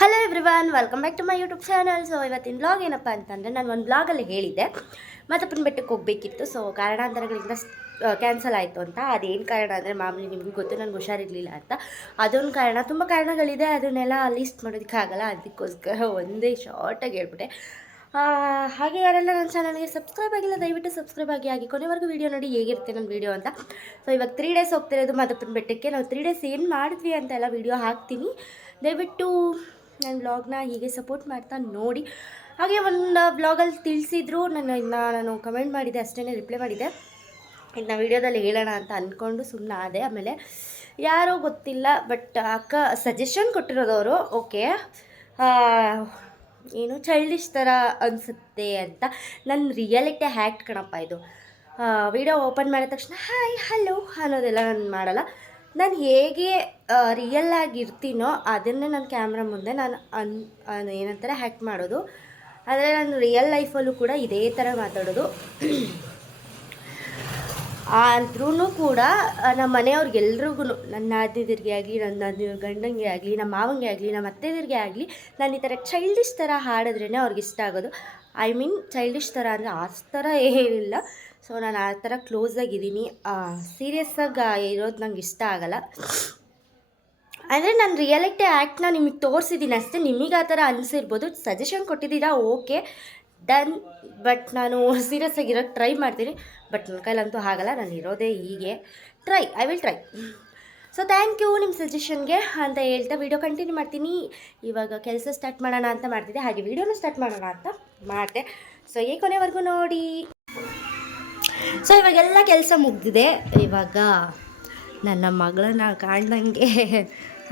Hello everyone, welcome back to my YouTube channel. So ಇವತ್ತಿನ vlog ಏನಪ್ಪ ಅಂತಂದರೆ, ನಾನು ಒಂದು ವ್ಲಾಗಲ್ಲಿ ಹೇಳಿದ್ದೆ ಮಾದಪ್ಪನ ಬೆಟ್ಟಕ್ಕೆ ಹೋಗಬೇಕಿತ್ತು. ಸೊ ಕಾರಣಾಂತರಗಳಿಂದ ಕ್ಯಾನ್ಸಲ್ ಆಯಿತು ಅಂತ. ಅದೇನು ಕಾರಣ ಅಂದರೆ ಮಾಮೂಲಿ ನಿಮಗೂ ಗೊತ್ತು, ನನಗೆ ಹುಷಾರಿರಲಿಲ್ಲ ಅಂತ. ಅದೊಂದು ಕಾರಣ. ತುಂಬ ಕಾರಣಗಳಿದೆ, ಅದನ್ನೆಲ್ಲ ಲಿಸ್ಟ್ ಮಾಡೋದಕ್ಕಾಗಲ್ಲ. ಅದಕ್ಕೋಸ್ಕರ ಒಂದೇ ಶಾರ್ಟಾಗಿ ಹೇಳ್ಬಿಟ್ಟೆ. ಹಾಗೆ ಯಾರೆಲ್ಲ ನನ್ನ ಚಾನಲ್ಗೆ ಸಬ್ಸ್ಕ್ರೈಬ್ ಆಗಿಲ್ಲ ದಯವಿಟ್ಟು ಸಬ್ಸ್ಕ್ರೈಬ್ ಆಗಿ ಕೊನೆವರೆಗೂ ವೀಡಿಯೋ ನೋಡಿ ಹೇಗಿರುತ್ತೆ ನನ್ನ ವೀಡಿಯೋ ಅಂತ. ಸೊ ಇವಾಗ 3 ಡೇಸ್ ಹೋಗ್ತಿರೋದು ಮಾದಪ್ಪನ ಬೆಟ್ಟಕ್ಕೆ. ನಾವು 3 ಡೇಸ್ ಏನು ಮಾಡಿದ್ವಿ ಅಂತ ಎಲ್ಲ ವೀಡಿಯೋ ಹಾಕ್ತೀನಿ. ದಯವಿಟ್ಟು ನನ್ನ ವ್ಲಾಗ್ನ ಹೀಗೆ ಸಪೋರ್ಟ್ ಮಾಡ್ತಾ ನೋಡಿ. ಹಾಗೆ ಒಂದು ವ್ಲಾಗಲ್ಲಿ ತಿಳಿಸಿದ್ರು, ನಾನು ಕಮೆಂಟ್ ಮಾಡಿದ್ದೆ, ಅಷ್ಟೇ ರಿಪ್ಲೈ ಮಾಡಿದ್ದೆ. ಇನ್ನು ವೀಡಿಯೋದಲ್ಲಿ ಹೇಳೋಣ ಅಂತ ಅಂದ್ಕೊಂಡು ಸುಮ್ಮನೆ ಆದೆ. ಆಮೇಲೆ ಯಾರೋ ಗೊತ್ತಿಲ್ಲ, ಬಟ್ ಅಕ್ಕ ಸಜೆಷನ್ ಕೊಟ್ಟಿರೋದವರು ಓಕೆ, ಏನು ಚೈಲ್ಡಿಶ್ ಥರ ಅನಿಸುತ್ತೆ ಅಂತ. ನನ್ನ ರಿಯಾಲಿಟಿ ಹ್ಯಾಕ್ಟ್ ಕಣಪ್ಪ ಇದು. ವೀಡಿಯೋ ಓಪನ್ ಮಾಡಿದ ತಕ್ಷಣ ಹಾಯ್ ಹಲೋ ಅನ್ನೋದೆಲ್ಲ ನಾನು ಮಾಡಲ್ಲ. ನಾನು ಹೇಗೆ ರಿಯಲ್ ಆಗಿರ್ತೀನೋ ಅದನ್ನೇ ನನ್ನ ಕ್ಯಾಮ್ರಾ ಮುಂದೆ ನಾನು ಏನಂತಾರೆ ಹ್ಯಾಕ್ಟ್ ಮಾಡೋದು. ಆದರೆ ನಾನು ರಿಯಲ್ ಲೈಫಲ್ಲೂ ಕೂಡ ಇದೇ ಥರ ಮಾತಾಡೋದು. ಆದ್ರೂ ಕೂಡ ನಮ್ಮ ಮನೆಯವ್ರಿಗೆಲ್ರಿಗೂ, ನನ್ನ ಅತ್ತಿದಿರಿಗೆ ಆಗಲಿ, ನನ್ನ ಗಂಡಂಗೆ ಆಗಲಿ, ನಮ್ಮ ಮಾವಂಗೆ ಆಗಲಿ, ನಮ್ಮ ಅತ್ತೆದಿರಿಗೆ ಆಗಲಿ, ನಾನು ಈ ಥರ ಚೈಲ್ಡಿಶ್ ಥರ ಹಾಡಿದ್ರೇ ಅವ್ರಿಗೆ ಇಷ್ಟ ಆಗೋದು. ಐ ಮೀನ್ ಚೈಲ್ಡಿಶ್ ಥರ ಅಂದರೆ ಆ ಥರ ಏನಿಲ್ಲ. ಸೊ ನಾನು ಆ ಥರ ಕ್ಲೋಸಾಗಿದ್ದೀನಿ. ಸೀರಿಯಸ್ಸಾಗಿ ಇರೋದು ನಂಗೆ ಇಷ್ಟ ಆಗಲ್ಲ. ಅಂದರೆ ನಾನು ರಿಯಾಲಿಟಿ ಆ್ಯಕ್ಟ್ನ ನಿಮಗೆ ತೋರಿಸಿದ್ದೀನಿ ಅಷ್ಟೇ. ನಿಮಗೆ ಆ ಥರ ಅನಿಸಿರ್ಬೋದು, ಸಜೆಷನ್ ಕೊಟ್ಟಿದ್ದೀರಾ ಓಕೆ ಡನ್. ಬಟ್ ನಾನು ಸೀರಿಯಸ್ ಆಗಿರೋಕ್ಕೆ ಟ್ರೈ ಮಾಡ್ತೀನಿ. ಬಟ್ ನನ್ನ ಕೈಲಂತೂ ಆಗಲ್ಲ. ನಾನು ಇರೋದೇ ಹೀಗೆ. I will try. So thank you ನಿಮ್ಮ ಸಜೆಷನ್ಗೆ ಅಂತ ಹೇಳ್ತಾ ವೀಡಿಯೋ ಕಂಟಿನ್ಯೂ ಮಾಡ್ತೀನಿ. ಇವಾಗ ಕೆಲಸ ಸ್ಟಾರ್ಟ್ ಮಾಡೋಣ ಅಂತ ಮಾಡ್ತಿದ್ದೆ, ಹಾಗೆ ವೀಡಿಯೋನ ಸ್ಟಾರ್ಟ್ ಮಾಡೋಣ ಅಂತ ಮಾಡಿದೆ. ಸೊ ಈ ಕೊನೆವರೆಗೂ ನೋಡಿ. ಸೊ ಇವಾಗೆಲ್ಲ ಕೆಲಸ ಮುಗಿದಿದೆ. ಇವಾಗ ನನ್ನ ಮಗಳನ್ನ ಕಾಣ್ದಂಗೆ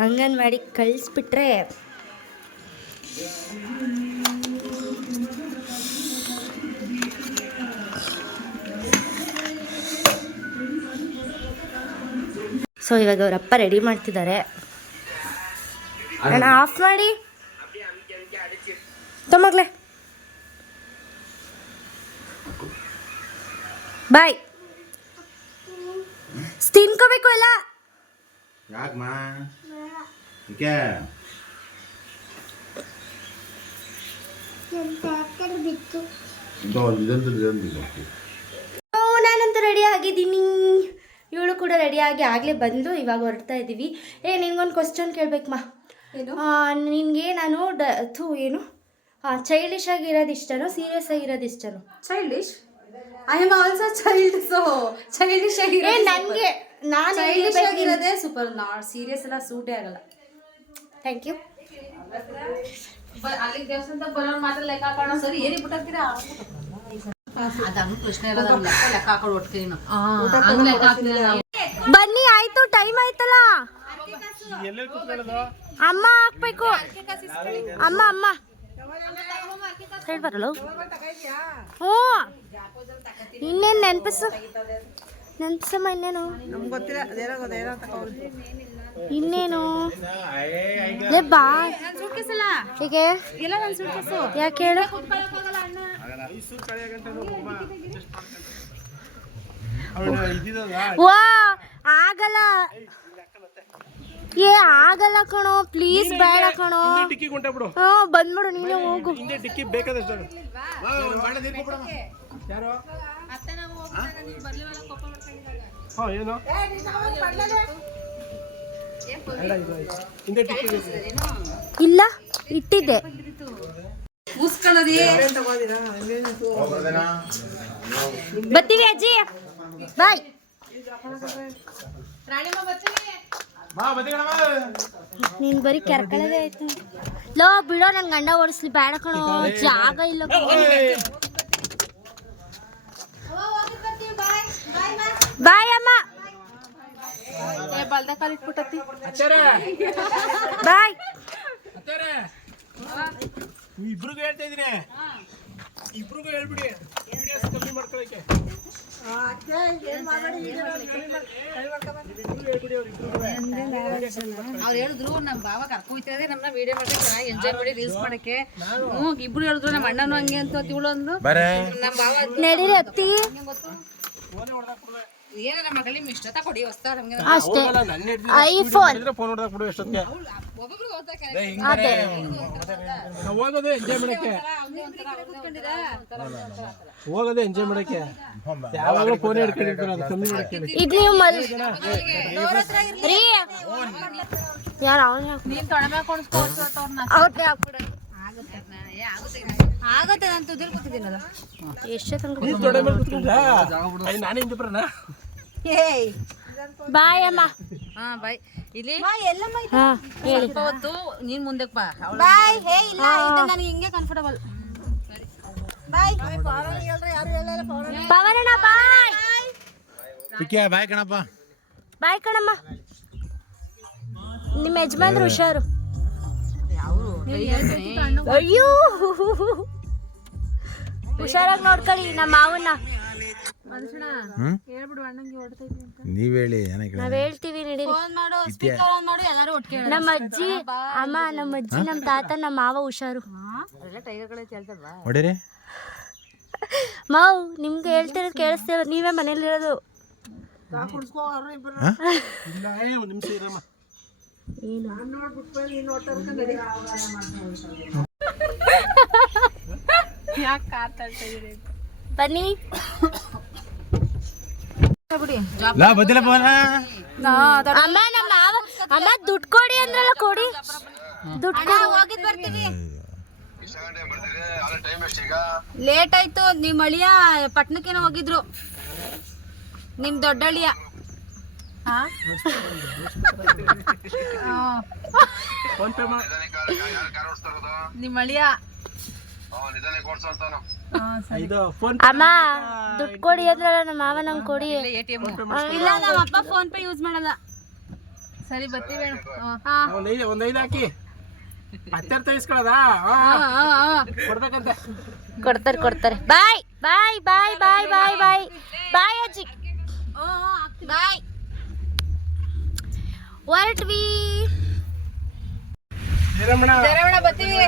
ಅಂಗನವಾಡಿ ಕಳಿಸ್ಬಿಟ್ರೆ ಸೊ ಇವಾಗ ಅವರಪ್ಪ ರೆಡಿ ಮಾಡ್ತಿದ್ದಾರೆ. ನಾನು ಆಫ್ ಮಾಡಿ ತಮ್ಮಗ್ಲೆ ಬಾಯ್ ತಿನ್ಕೋಬೇಕು ಎಲ್ಲ. ನಾನಂತೂ ರೆಡಿ ಆಗಿದ್ದೀನಿ, ಇವಳು ಕೂಡ ರೆಡಿಯಾಗಿ ಆಗಲೇ ಬಂದು ಇವಾಗ ಹೊರಡ್ತಾ ಇದ್ದೀವಿ. ನಿನ್ಗೊಂದು ಕ್ವಶನ್ ಕೇಳಬೇಕಮ್ಮ. ನಿನಗೆ ನಾನು ಏನು ಚೈಲ್ಡಿಶ್ ಆಗಿರೋದು ಇಷ್ಟನೋ ಸೀರಿಯಸ್ ಆಗಿರೋದು ಇಷ್ಟನೋ? Childish. I am also child. So childish ಆಗಿರೋದು ನನಗೆ ನಾನು ಚೈಲ್ಡಿಶ್ ಆಗಿರೋದೇ ಸೂಪರ್. ಸೀರಿಯಸ್ ಎಲ್ಲ ಸೂಟೇ ಆಗಲ್ಲ. Thank you. ಅಲ್ಲಿ ದೇವಸ್ಥಾನ ಬರೋರು ಮಾತ್ರ ಲೆಕ್ಕ ಹಾಕೋಣ. ಸರಿ ಏರಿ ಬಿಟ್ಟಿರ್ತೀರಾ? ಅದನ್ನು ಪ್ರಶ್ನೆ ಇರೋದು, ಲೆಕ್ಕ ಹಾಕೊಂಡು ಒಟ್ಟಿಗೆ ಬನ್ನಿ. ಆಯ್ತು, ಟೈಮ್ ಆಯ್ತಲ್ಲ. ಅಮ್ಮ ಹಾಕ್ಬೇಕು. ಅಮ್ಮ ಹೇಳ್ಬಾರಲ್ಲ. ಹ್ಞೂ ಇನ್ನೇನು ನೆನಪಿಸಮ್ಮ. ಇನ್ನೇನು ಲೇ ಬಾ. ಹೀಗೆ ಯಾಕೆ ಹೇಳು? ವಾ ಆಗಲ್ಲ, ಆಗಲ್ಲ ಕಣೋ, ಪ್ಲೀಸ್ ಬೇಡ ಕಣೋ. ಬಂದ್ಬಿಡು, ನೀನೇ ಹೋಗು. ಇಲ್ಲ ಇಟ್ಟಿದ್ದೆ. ಬರ್ತೀವಿ ಅಜ್ಜಿ, ಬಾಯ್. ನೀನ್ ಬರೀ ಕೆರ್ಕಳದೆ ಆಯ್ತು. ಲೋ ಬಿಡೋ, ನನ್ ಗಂಡ ಓಡಿಸ್ಲಿ. ಬೇಡ ಕಣೋ, ಜಾಗ ಇಲ್ಲ. ಬಾಯ್ ಅಮ್ಮ. ಬಲ್ದ ಕಾಲ ಇಟ್ಬಿಟ್ಟತಿ. ಬಾಯ್. ಇಬ್ರಿಗೂ ಹೇಳ್ತಾ ಇದೀನಿ, ಇಬ್ರಿಗೂ ಹೇಳ್ಬಿಡಿ. ಕಮ್ಮಿ ಮಾಡ್ಕೊಳಕ್ಕೆ ಅವ್ರು ಹೇಳಿದ್ರು ನಮ್ಮ ಬಾವ ಕರ್ಕೊಂಡ್ರೆ ನಮ್ಮನ್ನ ವಿಡಿಯೋ ಮಾಡಿ ಚೆನ್ನಾಗಿ ಎಂಜಾಯ್ ಮಾಡಿ ರೀಲ್ಸ್ ಮಾಡಕ್ಕೆ. ಇಬ್ರು ಹೇಳಿದ್ರು ನಮ್ಮ ಅಣ್ಣನು ಹಂಗೆ ಅಂತ ಇವಳು ಅಂದು. ನಮ್ಮ ಬಾವ ನಡೀರಿ ಅತ್ತಿ. ಏನಾರ ಮಗಳಿ ಇಷ್ಟ ತಗೊಡಿ ಹೊಸ್ತಾ ನಮ್ಗೆ ಅಷ್ಟೇ ಹೋಗಲ್ಲ, ನನ್ನ ಹೆಂಡ್ತಿ ಐಫೋನ್ ಇದ್ರೆ ಫೋನ್ ಹೊಡೆದಾಗ ಕೊಡು ಎಷ್ಟೊತ್ತಿಗೆ. ಒಬ್ಬೊಬ್ರು ಓದ್ತಾರೆ ಅದೇ ನಾವು ಹೋಗೋದು ಎಂಜಾಯ್ ಮಾಡಕ್ಕೆ, ಹೋಗೋದು ಎಂಜಾಯ್ ಮಾಡಕ್ಕೆ. ಯಾವಾಗಲೂ ಫೋನ್ ಹಿಡ್ಕೊಂಡಿರ್ತಾರೆ, ಅದು ಕಮ್ಮಿ ಮಾಡಕ್ಕೆ. ಈಗ ನೀವು ರೀ ಯಾರು ಅವನೇ ನೀನ್ ತೊಡಮೆ ಕೊಂಡ್ಸ್ಕೊಳ್ತು ಅವ್ರನ್ನೇ ಹಾಕ್ಬಿಡ ಆಗತ್ತೆ ನಾನು ತುದಿಲ್ ಕೂತಿದ್ದೀನಲ್ಲ ಎಷ್ಟೇ ತನಕ ನೀನ್ ತೊಡೆ ಮೇಲೆ ಕೂತ್ಕೊಂಡ್ರಾ? ಅಯ್ಯ, ನಾನೇ ಹಿಂದೆ ಬರೋಣ. ಬಾಯ್ ಅಮ್ಮ. ಹಾ ಬಾಯ್ ಇಲ್ಲಿ ಹಾ ಹೇಳಿ ಸ್ವಲ್ಪ ಹೊತ್ತು ನೀನ್ ಮುಂದಕ್ಕೆ ಬಾ ಬಾಯ್ ಹೇ ಇಲ್ಲ ಇದು ನನಗೆ ಹಿಂಗೆ ಕಂಫರ್ಟಬಲ್ ಬಾಯ್ ಪವನಣ್ಣ ಬಾಯ್ ಪಿಕ್ಯ ಬಾಯ್ ಕಣಪ್ಪ. ಬಾಯ್ ಕಣಮ್ಮ. ನಿಮ್ಮ ಯಜಮಾನ್ರು ಹುಷಾರು. ಅಯ್ಯೋ ಹುಷಾರಾಗಿ ನೋಡ್ಕೊಳ್ಳಿ ನಮ್ಮ ಮಾವನ್ನ. ನೀವ್ ಹೇಳಿ ಏನಕ್ಕೆ ನಾವ್ ಹೇಳ್ತೀವಿ ನಡೀರಿ. ಫೋನ್ ಮಾಡು ಸ್ಪೀಕರ್ ಆನ್ ಮಾಡು ಎಲ್ಲರೂ ಒಟ್ಟಿಗೆ ನಮ್ಮ ಅಜ್ಜಿ ಅಮ್ಮ, ನಮ್ಮ ಅಜ್ಜಿ, ನಮ್ಮ ತಾತ, ನಮ್ಮ ಮಾವ ಹುಷಾರು. ಹೊಡಿರಿ. ಮಾವ್ ನಿಮ್ಗೆ ಹೇಳ್ತಿರೋದು ಕೇಳಿಸ್ತೇವೆ, ನೀವೇ ಮನೇಲಿರೋದು. ಇಲ್ಲ, ಒಂದು ನಿಮಿಷ ಇರಮ್ಮ. ಬನ್ನಿ ಲಾ ಬದಿಲ ಪವನ. ಅಮ್ಮ. ನಮ್ಮ ಮಾವ ಅಮ್ಮ ದುಡ್ಡು ಕೊಡಿ ಅಂದ್ರಲ್ಲ, ಕೊಡಿ ದುಡ್ಡು ಕೊಡು. ಹೋಗಿದ್ ಬರ್ತೀವಿ ಲೇಟ್ ಆಯ್ತು. ನಿಮ್ ಅಳಿಯ ಪಟ್ನಕ್ಕೇನೋ ಹೋಗಿದ್ರು, ನಿಮ್ ದೊಡ್ಡಳಿಯ. ಫೋನ್ ಪೇ ಮಾಡ. ನಿಮ್ಮ ಅಳಿಯ ಇದು ಫೋನ್ ಅಮ್ಮ ದುಡ್ಡು ಕೊಡಿ ಅಂದ್ರಲ್ಲ ನಮ್ಮ ಮಾವ, ನಂಗೆ ಕೊಡಿ. ATM ಇಲ್ಲ ನಮ್ಮ ಅಪ್ಪ ಫೋನ್ ಪೇ ಯೂಸ್ ಮಾಡಲ್ಲ. ಸರಿ ಬರ್ತೀವಿ ಒಂದು 5 ಹಾಕಿ 10 ಇಸ್ಕೊಳ್ಳೋದಾ? ಕೊಡ್ಬೇಕಂತೆ. ಕೊಡ್ತಾರೆ. ಬಾಯ್ ಬಾಯ್ ಬಾಯ್ ಬಾಯ್ ಬಾಯ್ ಬಾಯ್ ಬಾಯ್ ಅಜ್ಜಿ. ಬಾಯ್ ಹೊರಟ್ವಿ. ರಮಣ ಬರ್ತೀವಿ.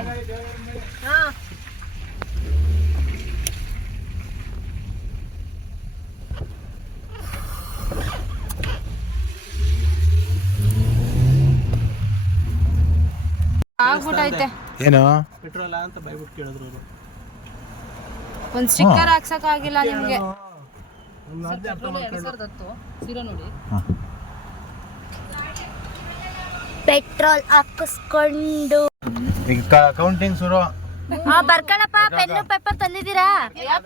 ಆಗ್ಬಿಟ್ಟೈತೆ. ಏನು ಪೆಟ್ರೋಲ ಅಂತ ಬೈಬಿಟ್ಟು ಕೇಳಿದ್ರು ಅವರು. ಒಂದ್ ಸ್ಟಿಕ್ಕರ್ ಹಾಕ್ಸಕ್ ಆಗಿಲ್ಲ ನಿಮ್ಗೆ. ಸೀರೆ ನೋಡಿ ಪೆಟ್ರೋಲ್ ಹಾಕಿಸ್ಕೊಂಡು ಈಗ ಕೌಂಟಿಂಗ್ ಶುರು. ಬರ್ಕಳಪ್ಪ. ಪೆನ್ನು ಪೇಪರ್ ತಂದಿದ್ದೀರಾ?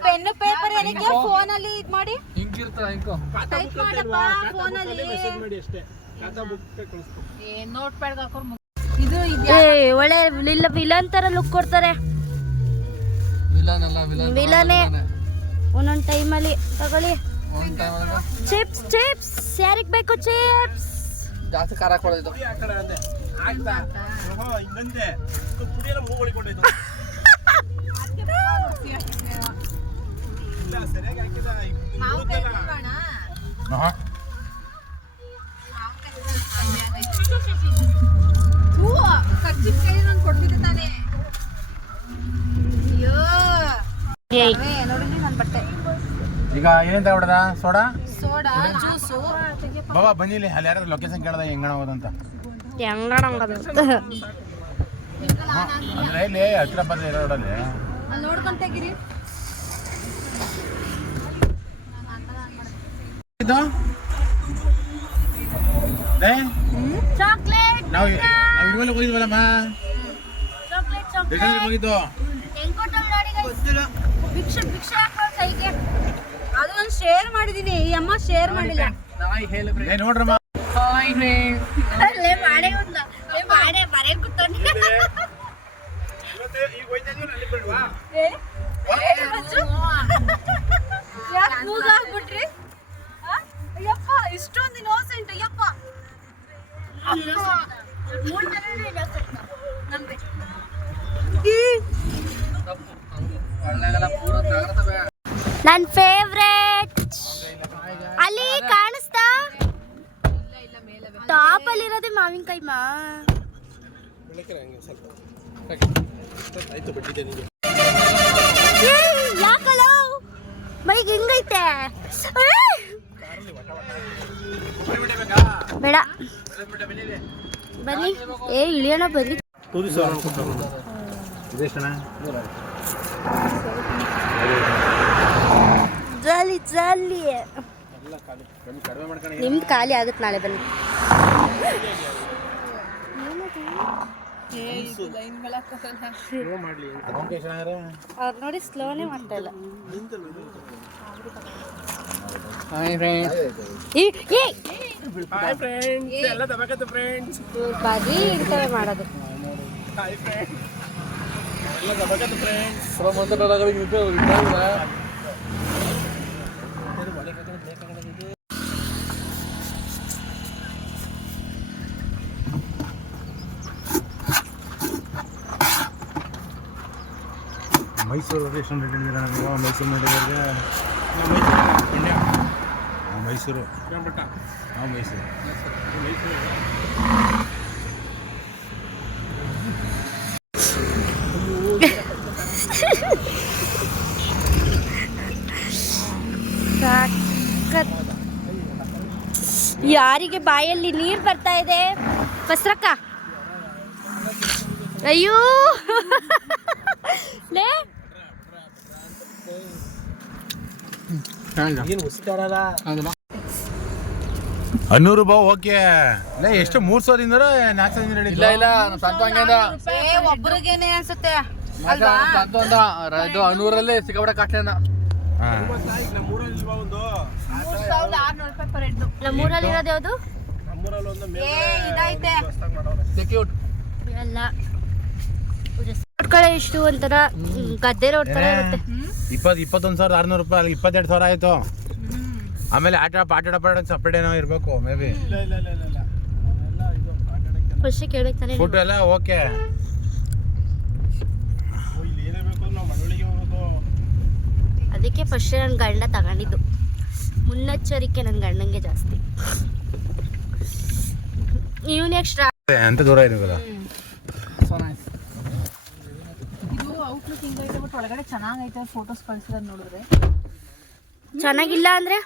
ಪೆನ್ನು ಪೇಪರ್ ಏನಕ್ಕೆ ಫೋನ್ ಅಲ್ಲಿ ಇದ್ ಮಾಡಿ ಟೈಪ್ ಮಾಡಪ್ಪ ಫೋನ್ ಅಲ್ಲಿ. ಮೆಸೇಜ್ ಮಾಡಿ ಅಷ್ಟೇ. ಖಾತಾ ಬುಕ್ ಕಳಿಸ್ತೀನಿ. ನೋಟ್ ಪ್ಯಾಡ್ ಹಾಕೋರ್ ಒಳ್ಳೆ ವಿಲನ್ ತರ ಲುಕ್ ಕೊಡ್ತಾರೆ. ವಿಲನೇ ಒಂದೊಂದು ಟೈಮಲ್ಲಿ. ತಗೊಳ್ಳಿ ಚಿಪ್ಸ್. ಯಾರಿಗೆ ಬೇಕು ಚಿಪ್ಸ್? ಜಾಸ್ತಿ ಖಾರ ಹಾಕೊಳ್ಳೋದು. ಆ ಕಡೆ ಅಂದೆ. ಆಗ್ತಾ? ಓಹೋ, ಇನ್ನೊಂದೇ. ಪುಡಿಯೆಲ್ಲ ಮೂಗೊಳಿಕೊಂಡಿದ್ದು. ಇಲ್ಲ, ಸರಿಯಾಗಿ ಹಾಕಿದ. ಕರ್ಚಿಕಾಯಿ ನಾನು ಕೊಡ್ತಿದ್ದೆ ತಾನೇ. ಅಯ್ಯೋ ನೋಡಿ ನನ್ನ ಬಟ್ಟೆ. ಈಗ ಏನ್ ತಗೊಳ್ದ? Soda soda juice. ಬಾಬಾ ಬನ್ನಿಲಿ, ಅಲ್ಲಿ ಯಾರಾದ್ರೂ ಲೊಕೇಶನ್ ಕೇಳ್ದ ಹೆಂಗಣ ಹೋದಂತ. ಅಂದ್ರೆ ಇಲ್ಲಿ ಹತ್ರ ಪತ್ರ ಇರೋ ರೋಡಲ್ಲಿ ಅಲ್ಲಿ ನೋಡ್ಕೊಂತ ತೆಗೀರಿ. ಇದು ಚಾಕ್ಲೇಟ್ ನಾವು ಇರುವಲ್ಲಿ ಹೋಗಿದ್ವಲ್ಲಮ್ಮ, ಹೋಗಿದ್ದು. ಹೆಂಗ್ ಕೊಟ್ಟಲ್ ನೋಡಿ guys. ಭಿಕ್ಷೆ ಹಾಕೋ ಕೈಗೆ. ಅದು ಒಂದು ಶೇರ್ ಮಾಡಿದೀನಿ, ಈ ಅಮ್ಮ ಶೇರ್ ಮಾಡಿಲ್ಲ. ನೋಡ್ರಮ್ಮ, ಮಾಡೇ ಇಲ್ಲ. ಮಾಡೇ ಬರೇ ಕೂತಾನೆ. ಇವತ್ತು ಈಗ ಹೋಯ್ತಾ ಅಲ್ಲಿ ಬಿಡುವಾ? ಯಾಕೆ ಮೂಗ ಹಾಕ್ಬಿಟ್ರಿ? ಅಯ್ಯಪ್ಪ ಇಷ್ಟೊಂದು ಇನ್ನೋಸೆಂಟ್. ಅಯ್ಯಪ್ಪ ನನ್ನ ಫೇವ್ರೇಟ್ ಅಲ್ಲಿ ಕಾಣಿಸ್ತಾ ಟಾಪ್ ಅಲ್ಲಿ ಇರೋದೇ ಮಾವಿನಕಾಯಿ ಮಾ. ಆಯ್ತು, ಬಿಟ್ಟಿದ್ದೆ ನಿಮಗೆ. ಯಾಕಲ್ಲ ಮೈಗೆ ಹೆಂಗೈತೆ? ಬೇಡ ಬನ್ನಿ. ಇಳಿಯೋಣ ಬನ್ನಿ. ಜಾಲಿ ಜಾಲಿ. ನಿಮ್ದು ಖಾಲಿ ಆಗುತ್ತೆ ನಾಳೆ ಬನ್ನಿ. ಅವ್ರು ನೋಡಿ ಸ್ಲೋನೇ ಮಾಡ್ತಾ ಇಲ್ಲ. ಬರೀ ಇರ್ತವೆ ಮಾಡೋದು. ಮೈಸೂರು ಎಷ್ಟು ಹೇಳಿದ್ದೀರಾ ನೀವು? ಮೈಸೂರು ಮಾಡಿದವ್ರಿಗೆ ಮೈಸೂರು ಹಾಂ ಮೈಸೂರು ಯಾರಿಗೆ ಬಾಯಲ್ಲಿ ನೀರು ಬರ್ತಾ ಇದೆ? ಬಸ್ರಕ್ಕ ಅಯ್ಯೋ ಲೇ ಅನ್ನೂರು ರೂಪಾಯಿ ಓಕೆ. ಇಲ್ಲ ಎಷ್ಟು 300 400 ಇಲ್ಲ ಇಲ್ಲ ಒಬ್ಬರಿಗೇನೆ ಅನ್ಸುತ್ತೆ ಇದು ಅನೂರಲ್ಲಿ ಸಿಕ್ಕಾಪಟ್ಟೆ ಕಾಸ್ಟ್ಲಿನ. ನಮ್ಮೂರಲ್ಲಿ ಇಲ್ವಾ ಒಂದು 3600 ರೂಪಾಯಿ ಪರ್ ಹೆಡ್. ನಮ್ಮೂರಲ್ಲಿ ಇರೋದು ಯಾವುದು? ನಮ್ಮೂರಲ್ಲಿ ಒಂದು ಇದೈತೆ ಸೆಕ್ಯೂಟ್ ಅಲ್ಲ ರೋಡ್ ಕಡೆ ಎಷ್ಟು ಒಂಥರ ಗದ್ದೆ ರೋಡ್ ತರ ಇರುತ್ತೆ. 21,600 ರೂಪಾಯಿ. ಅಲ್ಲಿ 22,000 ಆಯ್ತು. ಆಮೇಲೆ ಆಟ ಆಡೋಕೆ ಸಪ್ರೇಟ್ ಏನೋ ಇರಬೇಕು ಮೇ ಬಿ. ಇಲ್ಲ ಇಲ್ಲ ಇಲ್ಲ ಇಲ್ಲ ಅದೆಲ್ಲ ಇದು ಆಟಾಡಕ್ಕೆ ಫಸ್ಟ್ ಕೇಳ್ಬೇಕು ತಾನೇ. ಫುಡ್ ಎಲ್ಲ ಓಕೆ. ಇಲ್ಲಿ ಏನೇ ಬೇಕು ನಾವು ಮನೆಯೊಳಗೆ ಹೋಗ್ಬೇಕು. ಅದಕ್ಕೆ ಫಸ್ಟ್ ನನ್ನ ಗಂಡ ತಗೊಂಡಿದ್ದು. ಮುನ್ನೆಚ್ಚರಿಕೆ ನನ್ನ ಗಂಡಂಗೆ ಜಾಸ್ತಿ. ಇವನು ಎಕ್ಸ್ಟ್ರಾ ಅಂತ ದೂರ ಇರೋಲ್ಲ. ಇದು ಔಟ್ಲುಕ್ ಹಿಂಗೈತೆ ಬಟ್ ಒಳಗಡೆ ಚೆನ್ನಾಗೈತೆ. ಫೋಟೋಸ್ ಕಳ್ಸಿರೋದು ನೋಡಿದ್ರೆ ಚೆನ್ನಾಗಿಲ್ಲ ಅಂದ್ರೆ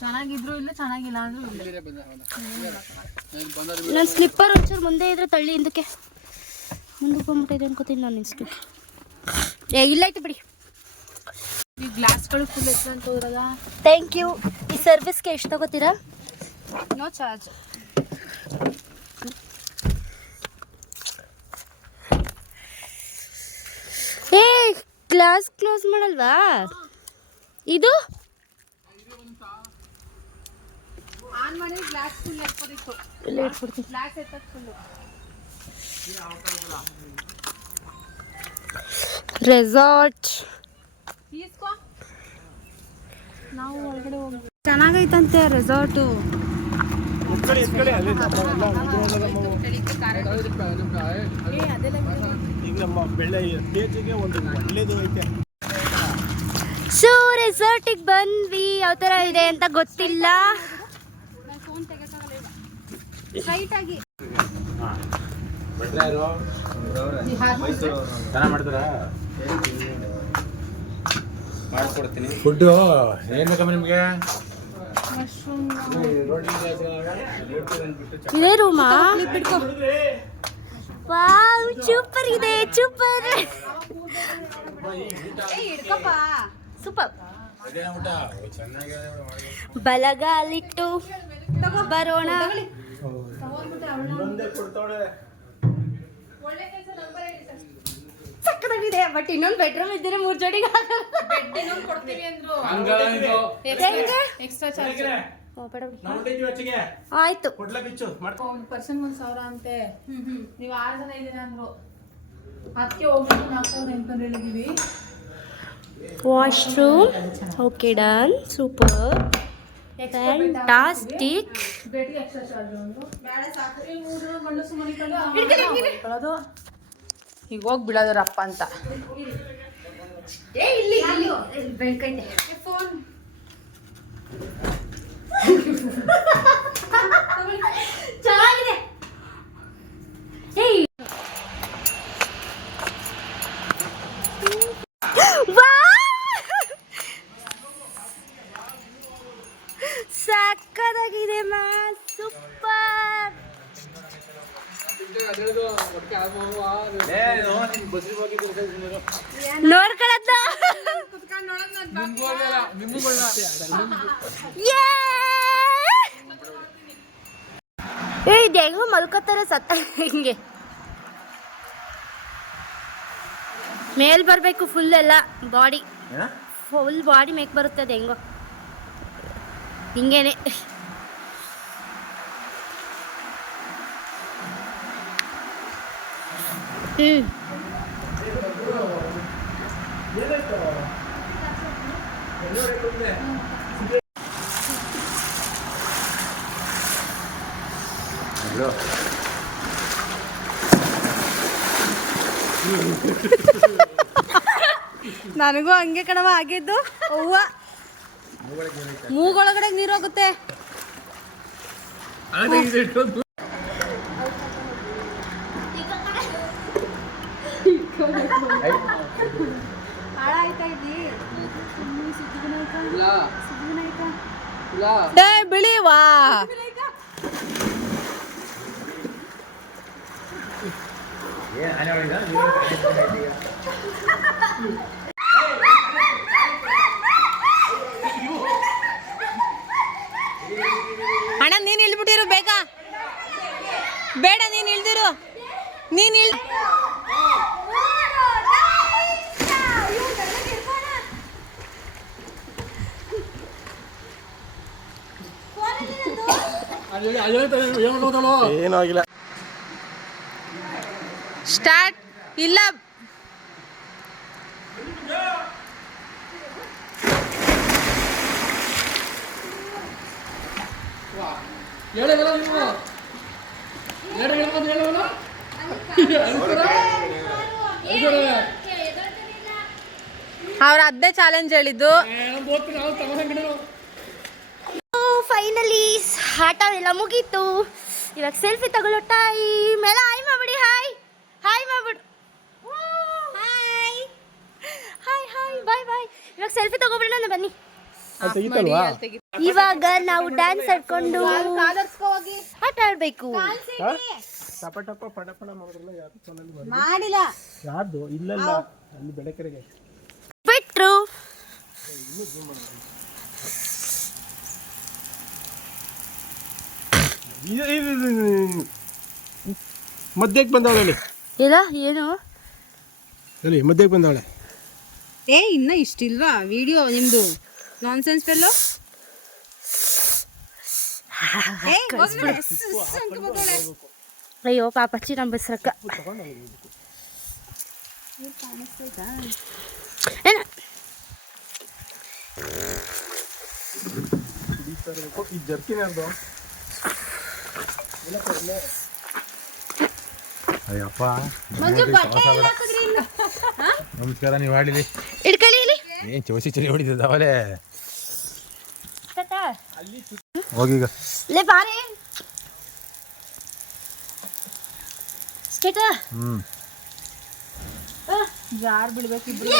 ಚೆನ್ನಾಗಿದ್ರು ಇಲ್ಲ, ಚೆನ್ನಾಗಿಲ್ಲ ಅಂದ್ರೂ ಇಲ್ಲ. ನನ್ನ ಸ್ಲಿಪ್ಪರ್ ಒಂಚೂರು ಮುಂದೆ ಇದ್ರೆ ತಳ್ಳಿ ಹಿಂದಕ್ಕೆ. ಮುಂದಕ್ಕೆ ಬಂದ್ಬಿಟ್ಟಿದೆ ಅನ್ಕೋತೀನಿ ನಾನು ಇಷ್ಟು. ಇಲ್ಲ ಆಯ್ತು ಬಿಡಿ. ಈ ಗ್ಲಾಸ್ಗಳು ಫುಲ್ ಎಷ್ಟು ಅಂತ ಹೋದ್ರಲ್ಲ. Thank you. ಈ ಸರ್ವಿಸ್ಗೆ ಎಷ್ಟು ತಗೋತೀರಾ? No charge. ಏ ಗ್ಲಾಸ್ ಕ್ಲೋಸ್ ಮಾಡಲ್ವಾ ಇದು? ಆನ್ ಮಾಡಿ ಗ್ಲಾಸ್ ಫುಲ್ ಎತ್ಕೋದಿತ್ತು. ಇಲ್ಲ ಇಟ್ಬಿಡ್ತೀನಿ. ಗ್ಲಾಸ್ ಎತ್ತಕ್ಕೆ ಫುಲ್ಲು. ರೆಸಾರ್ಟ್ ಈಸ್ಕೋ. ನಾವು ಒಳಗಡೆ ಹೋಗಿ ಚೆನ್ನಾಗೈತಂತೆ ರೆಸಾರ್ಟು. ಈಗ ನಮ್ಮ ಬೆಳೆ ಸ್ಟೇಜಿಗೆ ಒಂದು ಒಳ್ಳೇದು ಐತೆ. ಸೊ ರೆಸಾರ್ಟಿಗೆ ಬಂದ್ವಿ. ಯಾವ ಥರ ಇದೆ ಅಂತ ಗೊತ್ತಿಲ್ಲ. ಸ್ಟ್ರೈಟಾಗಿ ಚೆನ್ನಾಗಿ ಮಾಡ್ತಾರಾ? ಮಾಡ್ಕೊಡ್ತೀನಿ. ಫುಡ್ಡು ಏನು ಬೇಕಮ್ಮ ನಿಮಗೆ? ಇದೇ ರೂಮಾ? ವಾವ್ ಸೂಪರ್ ಇದೆ. Super super. ಬಲಗಾಲಿಟ್ಟು ಬರೋಣ. ಸಕ್ಕದಾಗಿದೆ. ಬಟ್ ಇನ್ನೊಂದು ಬೆಡ್ರೂಮ್ ಇದ್ದರೆ 3 ಜೋಡಿಗೆ ಎಕ್ಸ್ಟ್ರಾ ಚಾರ್ಜ್. ಆಯ್ತು. ಒಂದು ಪರ್ಸನ್ 1,000 ಅಂತೆ. ನೀವು 6 ಜನ ಇದ್ದೀರಾ ಅಂದ್ರು. ಅದಕ್ಕೆ ಹೋಗ್ಬಿಟ್ಟು 4,800 ಹೇಳಿದೀವಿ. Washroom okay done. Super fantastic. ಬೆಡ್ಗೆ ಎಕ್ಸ್ಟ್ರಾ ಚಾರ್ಜ್ ಒಂದು. ಬೇಡ ಸಾಕು. ಈ 3 ಜನ ಗಂಡಸು ಮನಿಕೊಳ್ಳೋದು ಈಗ ಹೋಗಿ ಬಿಡೋದ್ರಪ್ಪ ಅಂತ. ಫೋನ್ ಚೆನ್ನಾಗಿದೆ. ಸಕ್ಕದಾಗಿದೆ ಮಾ. ಸೂಪರ್. ನೋಡ್ಕೊಳತ್ತ ಇದು ಹೆಂಗೋ ಮಲ್ಕೋತಾರೆ ಸತ್ತ ಹಿಂಗೆ ಮೇಲ್ ಬರಬೇಕು ಫುಲ್ ಎಲ್ಲ ಬಾಡಿ ಫುಲ್ ಬಾಡಿ ಮೇಕ್ ಬರುತ್ತೆ ಅದು ಹೆಂಗೋ ಹಿಂಗೇನೆ ನನಗೂ ಹಂಗೆ ಕಣವ ಆಗಿದ್ದು ಅವ್ವ ಮೂಗೊಳಗಡೆ ನೀರು ಹೋಗುತ್ತೆ. ಬಿಳಿವಾ ಅಣ್ಣ ನೀನ್ ಇಳ್ಬಿಟ್ಟಿರು ಬೇಗ ಬೇಡ ನೀನ್ ಇಳ್ದಿರು ನೀನ್ ಏನಾಗಿಲ್ಲ. ಸ್ಟಾರ್ಟ್ ಇಲ್ಲ ಅವ್ರ ಅದ್ದೇ ಚಾಲೆಂಜ್ ಹೇಳಿದ್ದು. ಫೈನಲಿ ಆಟ ಎಲ್ಲ ಮುಗೀತು. ಇವಾಗ ಸೆಲ್ಫಿ ತಗೊಳ್ಳೋ ಟೈಮ್. ಎಲ್ಲ ಹಾಯ್ ಮಾಡ್ಬಿಡಿ. ಹಾಯ್ ಹಾಯ್ ಮಾಡ್ಬಿಡು. Hi hi hi bye bye. ಇವಾಗ ಸೆಲ್ಫಿ ತಗೊಬಿಡೋಣ ಬನ್ನಿ. ಇವಾಗ ನಾವು ಡ್ಯಾನ್ಸ್ ಆಡ್ಕೊಂಡು ಆಟ ಆಡ್ಬೇಕು. ಮಾಡಿಲ್ಲ ಯಾರ್ದು ಇಲ್ಲಲ್ಲ ಅಲ್ಲಿ ಬೆಳಕೆರೆಗೆ ಬಿಟ್ರು. ಮಧ್ಯಕ್ಕೆ ಬಂದವಳೆ ಅಲ್ಲಿ. ಇಲ್ಲ ಏನು ಅಲ್ಲಿ ಮಧ್ಯಕ್ಕೆ ಬಂದವಳೆ. ಏ ಇನ್ನ ಇಷ್ಟಿಲ್ವಾ ವಿಡಿಯೋ ನಿಮ್ದು ನಾನ್ಸೆನ್ಸ್ ಫೆಲ್ಲೋ. ಅಯ್ಯೋ ಪಾಪಚ್ಚಿ ನಮ್ಮ ಬಸ್ರಕ್ಕ ಏನು ಈ ಜರ್ಕಿನ್ ಯಾರ್ದು? ಅಯ್ಯಪ್ಪ ನಮಸ್ಕಾರ. ನೀವು ಆಡಿಲಿ ಇಡ್ಕೊಳ್ಳಿ ಇಲ್ಲಿ. ಏನ್ ಚೋಸಿ ಚಳಿ ಹೊಡಿತದ ಅವಲೇ. ಹೋಗೀಗ ಲೇ ಬಾರೆ ಸ್ಟೇಟ. ಜಾರ್ ಬಿಡ್ಬೇಕಿದ್ರು.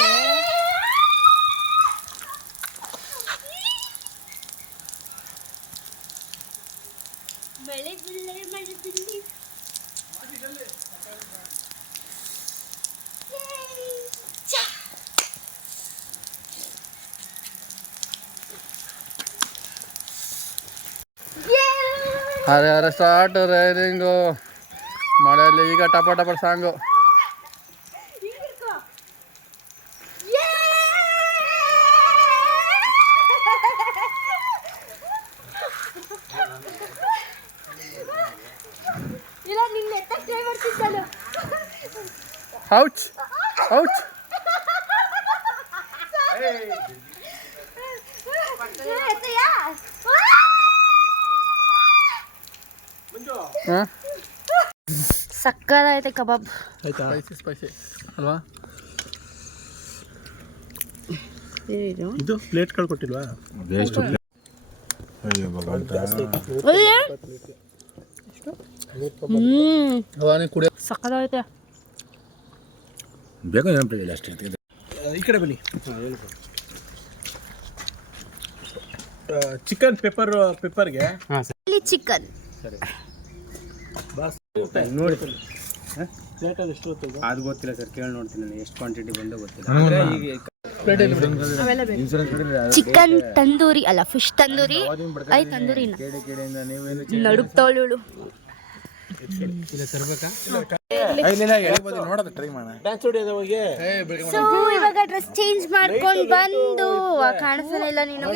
ಮಳೆ ಬಿಲ್ಲೆ ಮಳೆ ಬಿಲ್ಲಿ. ಅರೆ ಅರೆ ಸ್ಟಾರ್ಟ್ ರೈನಿಂಗು ಮಳೆಯಲ್ಲಿ ಈಗ ಟಪ ಟಪ ಸಾಂಗು. ಇಲ್ಲ ನಿನ್ನ ಎತ್ತಕ್ಕೆ ಟ್ರೈ ಮಾಡ್ತಿದ್ದಲ್ಲ. Ouch ouch. ಸಕ್ಕತ್ತಾಗೈತೆ ಕಬಾಬ್. ಆಯ್ತಾ? ಸ್ಪೈಸಿ ಅಲ್ವಾ? ಇದು ಪ್ಲೇಟ್ಗಳು ಕೊಟ್ಟಿಲ್ವಾ? ಬೇಸ್ಟ್. ಸಕ್ಕತ್ತಾಗೈತೆ. ಬೇಕು ನೆನಪಿಲ್ಲ ಅಷ್ಟೇ. ಈ ಕಡೆ ಬನ್ನಿ. ಚಿಕನ್ ಪೆಪ್ಪರ್ಗೆ ಇಲ್ಲಿ ಚಿಕನ್ ಸರಿ ಬಾಸ್ ನೋಡಿ ಅದು ಗೊತ್ತಿಲ್ಲ ಸರ್, ಕೇಳಿ ನೋಡ್ತೀನಿ ನಾನು ಎಷ್ಟು ಕ್ವಾಂಟಿಟಿ ಬಂದು ಗೊತ್ತಿಲ್ಲ. ಚಿಕನ್ ತಂದೂರಿ ಅಲ್ಲ, ಫಿಶ್ ತಂದೂರಿ. ಐ ತಂದೂರಿನ ನಡುಕ್ ತೋಳು. ಸೊ ಇವಾಗ ಡ್ರೆಸ್ ಚೇಂಜ್ ಮಾಡ್ಕೊಂಡು ಬಂದು ಕಾಣಿಸಲಿಲ್ಲ ನೀನು.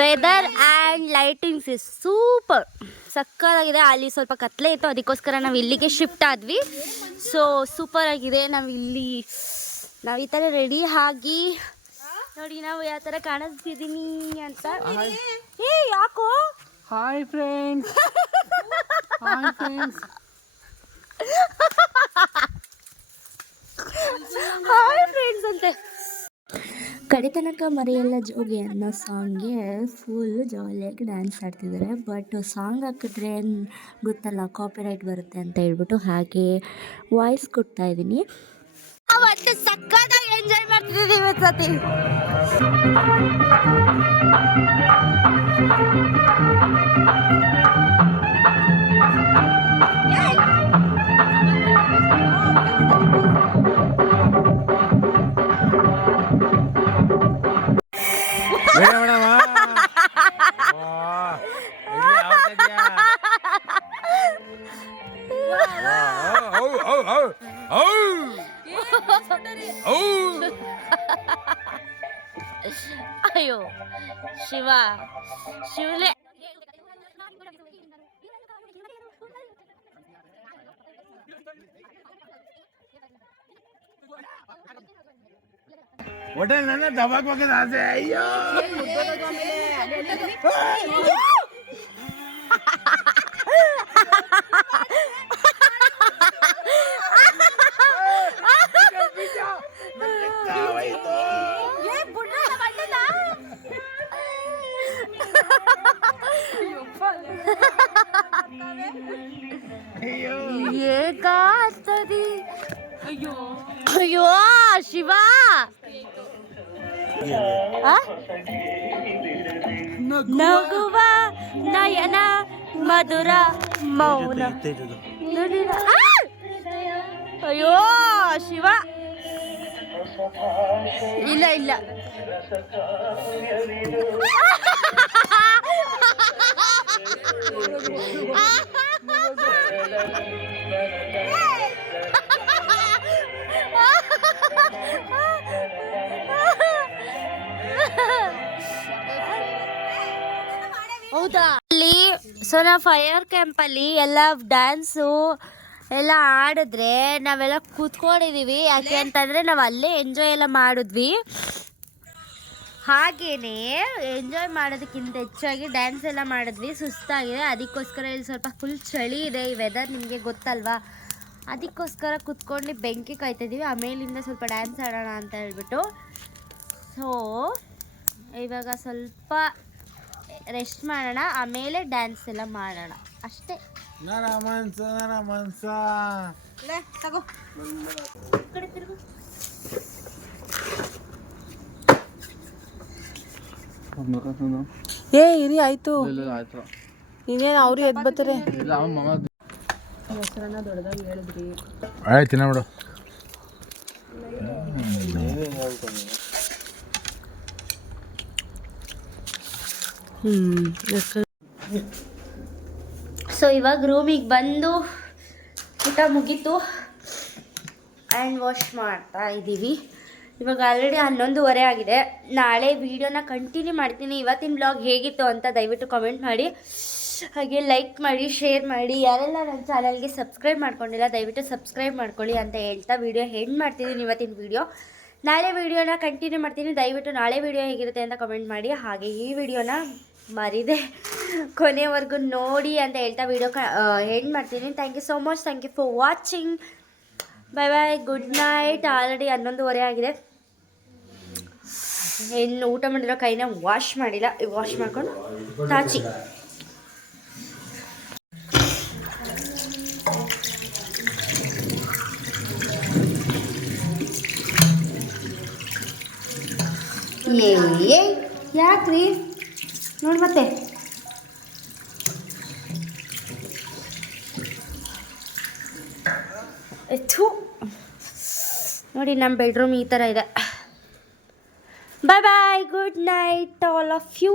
Weather and lightings is super, ಸಕ್ಕತ್ತಾಗಿದೆ. ಅಲ್ಲಿ ಸ್ವಲ್ಪ ಕತ್ಲೆ ಇತ್ತು, ಅದಕ್ಕೋಸ್ಕರ ನಾವು ಇಲ್ಲಿಗೆ ಶಿಫ್ಟ್ ಆದ್ವಿ. ಸೊ ಸೂಪರ್ ಆಗಿದೆ. ನಾವು ಈ ಥರ ರೆಡಿ ಆಗಿ ನೋಡಿ, ನಾವು ಯಾವ ಥರ ಕಾಣಿಸ್ತಿದ್ದೀನಿ ಅಂತ. ಏ ಯಾಕೋ hi friends. Hi friends. Hi friends ಅಂತೆ. ಕಡೆತನಕ ಮರೆಯಲ್ಲ ಜೋಗಿ ಅನ್ನೋ ಸಾಂಗ್ಗೆ ಫುಲ್ ಜಾಲಿಯಾಗಿ ಡ್ಯಾನ್ಸ್ ಆಡ್ತಿದ್ದಾರೆ. ಬಟ್ ಸಾಂಗ್ ಹಾಕಿದ್ರೆ ಗೊತ್ತಲ್ಲ ಕಾಪಿರೈಟ್ ಬರುತ್ತೆ ಅಂತ ಹೇಳ್ಬಿಟ್ಟು ಹಾಗೆ ವಾಯ್ಸ್ ಕೊಡ್ತಾ ಇದ್ದೀನಿ. ಅವತ್ತು ಸಕ್ಕತ್ತಾಗಿ ಎಂಜಾಯ್ ಮಾಡ್ತಿದ್ದೀವಿ ಸತಿ. ಅಯ್ಯೋ ಶಿವಲೆ ಹೋಟೆಲ್ ನನ್ನ ದಬಾಕ್ ಹೋಗೋದು ಆಸೆ. ಅಯ್ಯೋ ಏಕಾಸ್ತದಿ. ಅಯ್ಯೋ ಶಿವ, ನಗುವ ನಯನ ಮಧುರ ಮೌನ. ಅಯ್ಯೋ ಶಿವ, ಇಲ್ಲ ಇಲ್ಲ ಹೌದಾ. ಅಲ್ಲಿ ಸೊ ನಾವು ಫೈರ್ ಕ್ಯಾಂಪಲ್ಲಿ ಎಲ್ಲ ಡ್ಯಾನ್ಸು ಎಲ್ಲ ಆಡಿದ್ರೆ ನಾವೆಲ್ಲ ಕೂತ್ಕೊಂಡಿದ್ದೀವಿ. ಯಾಕೆ ಅಂತಂದರೆ ನಾವು ಅಲ್ಲೇ ಎಂಜಾಯ್ ಎಲ್ಲ ಮಾಡಿದ್ವಿ. ಹಾಗೇನೆ ಎಂಜಾಯ್ ಮಾಡೋದಕ್ಕಿಂತ ಹೆಚ್ಚಾಗಿ ಡ್ಯಾನ್ಸ್ ಎಲ್ಲ ಮಾಡಿದ್ವಿ. ಸುಸ್ತಾಗಿದೆ, ಅದಕ್ಕೋಸ್ಕರ ಇಲ್ಲಿ ಸ್ವಲ್ಪ ಫುಲ್ ಚಳಿ ಇದೆ. ಈ ವೆದರ್ ನಿಮಗೆ ಗೊತ್ತಲ್ವಾ, ಅದಕ್ಕೋಸ್ಕರ ಕೂತ್ಕೊಂಡು ಬೆಂಕಿ ಕಾಯ್ತಿದ್ದೀವಿ. ಆಮೇಲಿಂದ ಸ್ವಲ್ಪ ಡ್ಯಾನ್ಸ್ ಆಡೋಣ ಅಂತ ಹೇಳ್ಬಿಟ್ಟು. ಸೊ ಇವಾಗ ಸ್ವಲ್ಪ ರೆಸ್ಟ್ ಮಾಡೋಣ, ಆಮೇಲೆ ಡ್ಯಾನ್ಸ್ ಎಲ್ಲ ಮಾಡೋಣ ಅಷ್ಟೇ. ನನ್ನ ಮನ್ಸ ತಗೋ. ಕಡೆ ತಿರುಗು. ಏ ಇರಿ ಆಯ್ತು. ಇನ್ನೇನು ಅವರು ಎದ್ದು ಬರ್ತಾರೆ. ಮೊಸರನ್ನ ದೊಡ್ಡದಾಗಿ ಹೇಳಿದ್ರಿ. ಆಯ್ತು ತಿನ್ನಬಿಡು. ಸೊ ಇವಾಗ ರೂಮಿಗೆ ಬಂದು ಊಟ ಮುಗೀತು, ಹ್ಯಾಂಡ್ ವಾಶ್ ಮಾಡ್ತಾ ಇದ್ದೀವಿ. ಇವಾಗ ಆಲ್ರೆಡಿ 11:30 ಆಗಿದೆ. ನಾಳೆ ವೀಡಿಯೋನ ಕಂಟಿನ್ಯೂ ಮಾಡ್ತೀನಿ. ಇವತ್ತಿನ ಬ್ಲಾಗ್ ಹೇಗಿತ್ತು ಅಂತ ದಯವಿಟ್ಟು ಕಮೆಂಟ್ ಮಾಡಿ, ಹಾಗೆ ಲೈಕ್ ಮಾಡಿ, ಶೇರ್ ಮಾಡಿ. ಯಾರೆಲ್ಲ ನನ್ನ ಚಾನಲ್ಗೆ ಸಬ್ಸ್ಕ್ರೈಬ್ ಮಾಡ್ಕೊಂಡಿಲ್ಲ ದಯವಿಟ್ಟು ಸಬ್ಸ್ಕ್ರೈಬ್ ಮಾಡ್ಕೊಳ್ಳಿ ಅಂತ ಹೇಳ್ತಾ ವಿಡಿಯೋ ಎಂಡ್ ಮಾಡ್ತಿದ್ದೀನಿ. ಇವತ್ತಿನ ವೀಡಿಯೋ ನಾಳೆ ವೀಡಿಯೋನ ಕಂಟಿನ್ಯೂ ಮಾಡ್ತೀನಿ. ದಯವಿಟ್ಟು ನಾಳೆ ವೀಡಿಯೋ ಹೇಗಿರುತ್ತೆ ಅಂತ ಕಮೆಂಟ್ ಮಾಡಿ. ಹಾಗೆ ಈ ವಿಡಿಯೋನ ಮರಿದೆ ಕೊನೆವರೆಗೂ ನೋಡಿ ಅಂತ ಹೇಳ್ತಾ ವಿಡಿಯೋ ಎಂಡ್ ಮಾಡ್ತೀನಿ. Thank you so much. Thank you for watching. Bye bye, good night. Already 11:30 ಆಗಿದೆ. ಇನ್ನು ಊಟ ಮಾಡಿರೋ ಕೈನ ವಾಶ್ ಮಾಡಿಲ್ಲ, ವಾಶ್ ಮಾಡ್ಕೊಂಡು ತಾಚಿ. ಯಾಕ್ರಿ ನೋಡಿ ಮತ್ತೆ ನೋಡಿ ನಮ್ಮ ಬೆಡ್ರೂಮ್ ಈ ಥರ ಇದೆ. Bye bye, good night all of you.